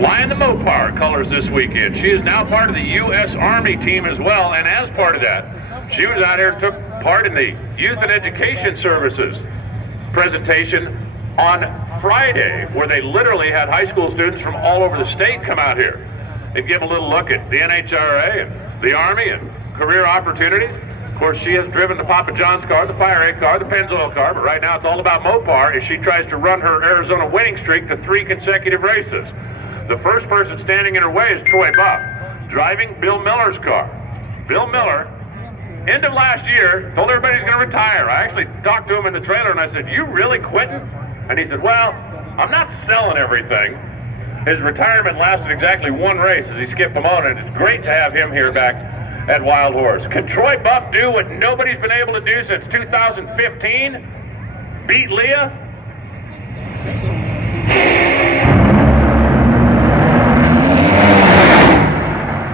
flying the Mopar colors this weekend. She is now part of the U.S. Army team as well, and as part of that, she was out here and took part in the Youth and Education Services presentation on Friday, where they literally had high school students from all over the state come out here and give a little look at the NHRA and the Army and career opportunities. Of course, she has driven the Papa John's car, the Fire Ray car, the Pennzoil car, but right now it's all about Mopar as she tries to run her Arizona winning streak to 3 consecutive races. The first person standing in her way is Troy Buff, driving Bill Miller's car. Bill Miller, end of last year, told everybody he's going to retire. I actually talked to him in the trailer and I said, "You really quitting?" And he said, "Well, I'm not selling everything." His retirement lasted exactly 1 race as he skipped them on, and it's great to have him here back at Wild Horse. Can Troy Buff do what nobody's been able to do since 2015? Beat Leah?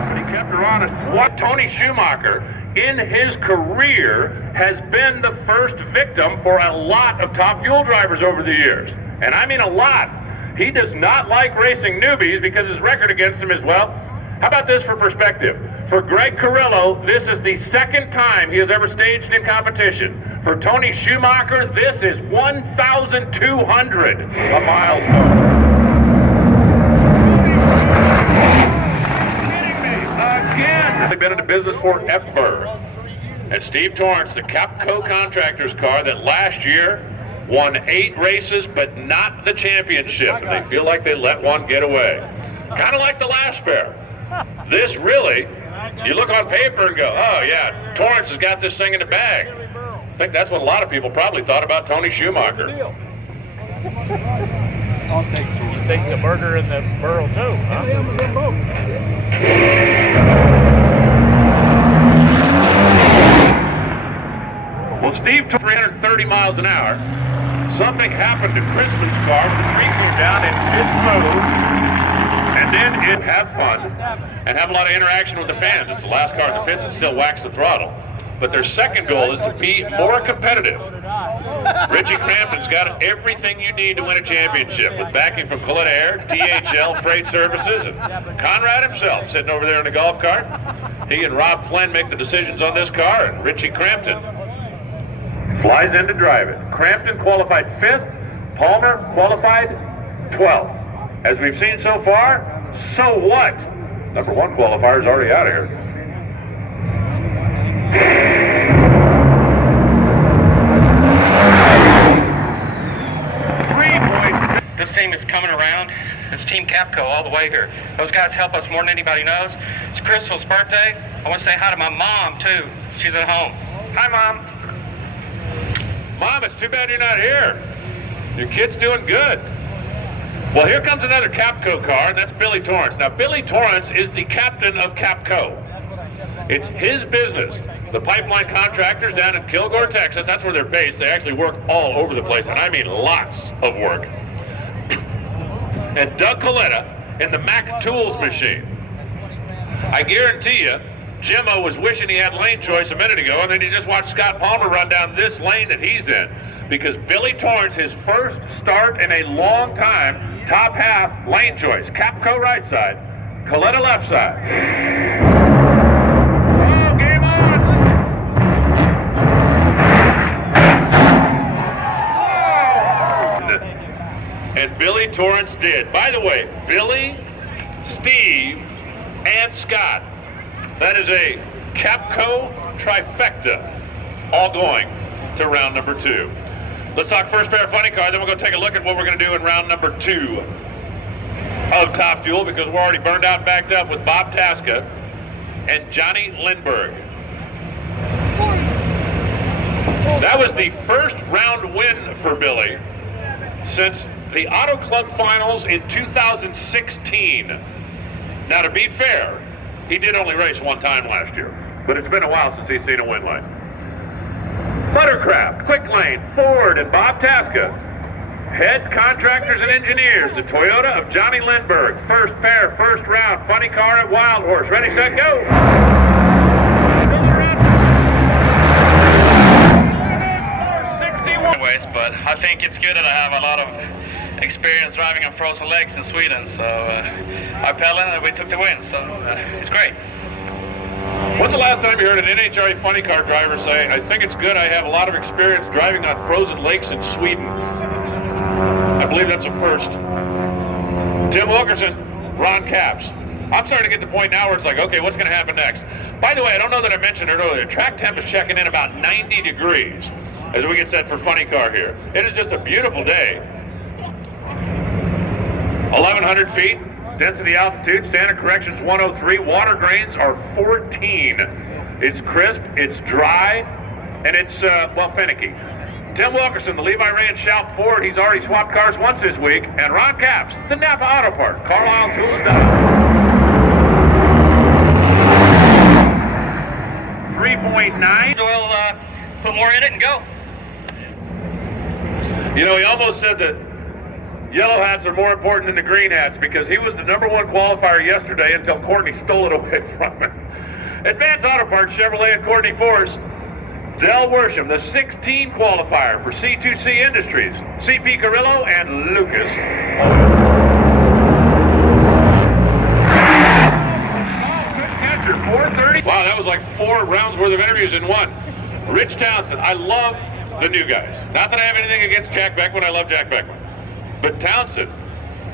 But he kept her honest. What Tony Schumacher in his career has been the first victim for a lot of Top Fuel drivers over the years. And I mean a lot. He does not like racing newbies because his record against him is, well, how about this for perspective? For Greg Carrillo, this is the 2nd time he has ever staged in competition. For Tony Schumacher, this is 1,200, a milestone. Again, they've been in the business forever. And Steve Torrance, the Capco Contractors car that last year won 8 races, but not the championship. And they feel like they let one get away. Kind of like the last pair. This really, you look on paper and go, oh yeah, Torrance has got this thing in the bag. I think that's what a lot of people probably thought about Tony Schumacher. I'll take you take the burger and the burl too, huh? Well, Steve took 330 miles an hour. Something happened to Crispin's car. The tree came down and it rode. And then it have fun and have a lot of interaction with the fans. It's the last car in the pits that still whacks the throttle. But their second goal is to be more competitive. Richie Crampton's got everything you need to win a championship with backing from Coletta Air, DHL Freight Services, and Conrad himself sitting over there in the golf cart. He and Rob Flynn make the decisions on this car, and Richie Crampton flies in to drive it. Crampton qualified 5th, Palmer qualified 12th. As we've seen so far, so what? Number 1 qualifier is already out of here. 3 points. This team is coming around. It's Team Capco all the way here. Those guys help us more than anybody knows. It's Crystal's birthday. I want to say hi to my mom, too. She's at home. Hi, Mom. Mom, it's too bad you're not here. Your kid's doing good. Well, here comes another Capco car, and that's Billy Torrance. Now, Billy Torrance is the captain of Capco. It's his business. The pipeline contractors down in Kilgore, Texas, that's where they're based. They actually work all over the place, and I mean lots of work. And Doug Coletta in the Mac Tools machine. I guarantee you, Jimmo was wishing he had lane choice a minute ago, and then he just watched Scott Palmer run down this lane that he's in. Because Billy Torrance, his first start in a long time, top half, lane choice. Capco right side, Coletta left side. Oh, game on! And Billy Torrance did. By the way, Billy, Steve, and Scott. That is a Capco trifecta, all going to round number 2. Let's talk first pair of funny car, then we'll go take a look at what we're going to do in round number 2 of Top Fuel, because we're already burned out and backed up with Bob Tasca and Johnny Lindbergh. That was the first round win for Billy since the Auto Club Finals in 2016. Now, to be fair, he did only race 1 time last year, but it's been a while since he's seen a win line. Buttercraft, Quick Lane, Ford, and Bob Tasca. Head contractors and engineers, the Toyota of Johnny Lindbergh. First pair, first round, funny car at Wild Horse. Ready, set, go! Anyways, but I think it's good that I have a lot of experience driving on frozen lakes in Sweden. So I pedaled in and we took the win. So it's great. When's the last time you heard an NHRA funny car driver say, I think it's good I have a lot of experience driving on frozen lakes in Sweden? I believe that's a first. Tim Wilkerson, Ron Capps. I'm starting to get to the point now where it's like, okay, what's going to happen next? By the way, I don't know that I mentioned it earlier. Track temp is checking in about 90 degrees as we get set for funny car here. It is just a beautiful day. 1,100 feet. Density altitude, standard corrections 103, water grains are 14. It's crisp, it's dry, and it's, well, finicky. Tim Wilkerson, the Levi Rand Shout Ford, he's already swapped cars once this week, and Ron Capps, the Napa Auto Park, Carlisle Tools. 3.9. We'll put more in it and go. You know, he almost said that yellow hats are more important than the green hats because he was the #1 qualifier yesterday until Courtney stole it away from him. Advance Auto Parts, Chevrolet and Courtney Force. Del Worsham, the 16 qualifier for C2C Industries. CP Carrillo and Lucas. Good catcher, 430. Wow, that was like 4 rounds worth of interviews in one. Rich Townsend, I love the new guys. Not that I have anything against Jack Beckman, I love Jack Beckman. But Townsend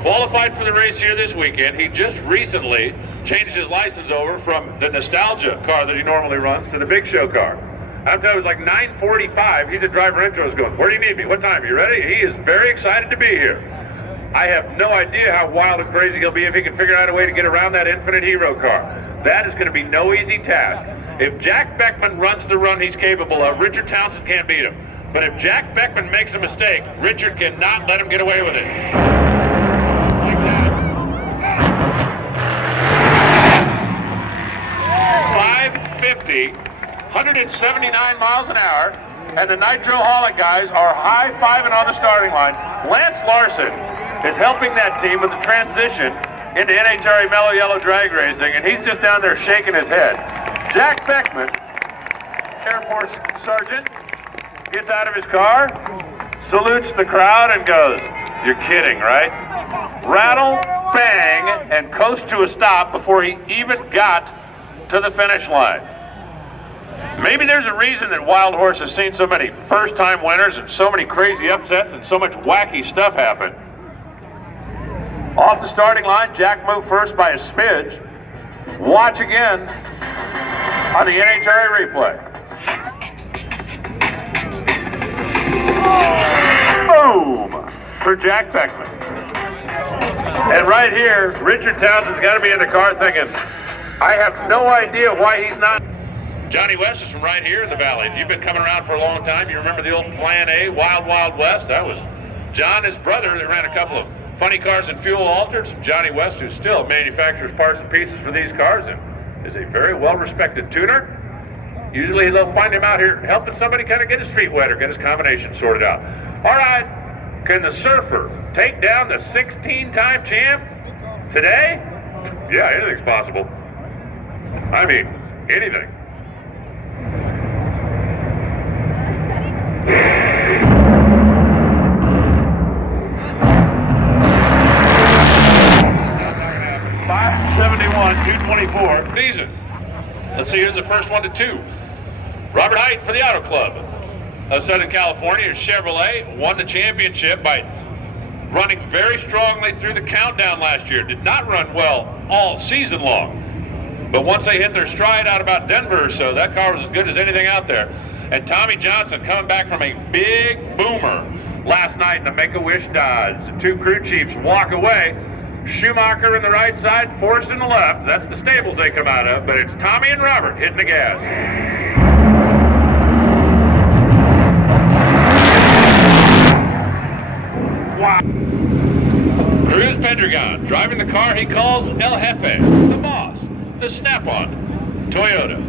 qualified for the race here this weekend. He just recently changed his license over from the Nostalgia car that he normally runs to the Big Show car. I'm telling you, it was like 9:45. He's at driver intros going, where do you need me? What time? You ready? He is very excited to be here. I have no idea how wild and crazy he'll be if he can figure out a way to get around that Infinite Hero car. That is going to be no easy task. If Jack Beckman runs the run he's capable of, Richard Townsend can't beat him. But if Jack Beckman makes a mistake, Richard cannot let him get away with it. Like that. 550, 179 miles an hour, and the Nitroholic guys are high-fiving on the starting line. Lance Larson is helping that team with the transition into NHRA Mellow Yellow drag racing, and he's just down there shaking his head. Jack Beckman, Air Force Sergeant, gets out of his car, salutes the crowd, and goes, you're kidding, right? Rattle, bang, and coast to a stop before he even got to the finish line. Maybe there's a reason that Wild Horse has seen so many first-time winners and so many crazy upsets and so much wacky stuff happen. Off the starting line, Jack moved first by a smidge. Watch again on the NHRA replay. Boom! For Jack Beckman. And right here, Richard Townsend's got to be in the car thinking, I have no idea why he's not. Johnny West is from right here in the valley. If you've been coming around for a long time, you remember the old Plan A, Wild Wild West? That was John, his brother, that ran a couple of funny cars and fuel alters. Johnny West, who still manufactures parts and pieces for these cars and is a very well-respected tuner. Usually they'll find him out here helping somebody kind of get his feet wet or get his combination sorted out. All right, can the Surfer take down the 16-time champ today? Yeah, anything's possible. I mean, anything. .571, 224 season. Let's see who's the first one to 2. Robert Height for the Auto Club of Southern California. Chevrolet won the championship by running very strongly through the countdown last year. Did not run well all season long. But once they hit their stride out about Denver or so, that car was as good as anything out there. And Tommy Johnson coming back from a big boomer last night in the Make-A-Wish Dodge. The 2 crew chiefs walk away. Schumacher in the right side, Force in the left. That's the stables they come out of, but it's Tommy and Robert hitting the gas. Wow. Cruz Pendragon driving the car he calls El Jefe, the boss, the Snap-on, Toyota.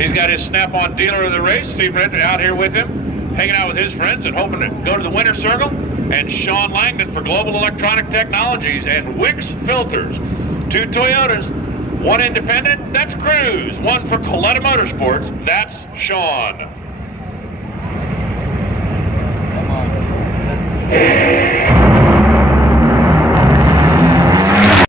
He's got his Snap-on dealer of the race, Steve Renton, out here with him, hanging out with his friends and hoping to go to the winner's circle. And Sean Langdon for Global Electronic Technologies and Wix Filters. 2 Toyotas, 1 independent, that's Cruz. 1 for Coletta Motorsports, that's Sean. Come on.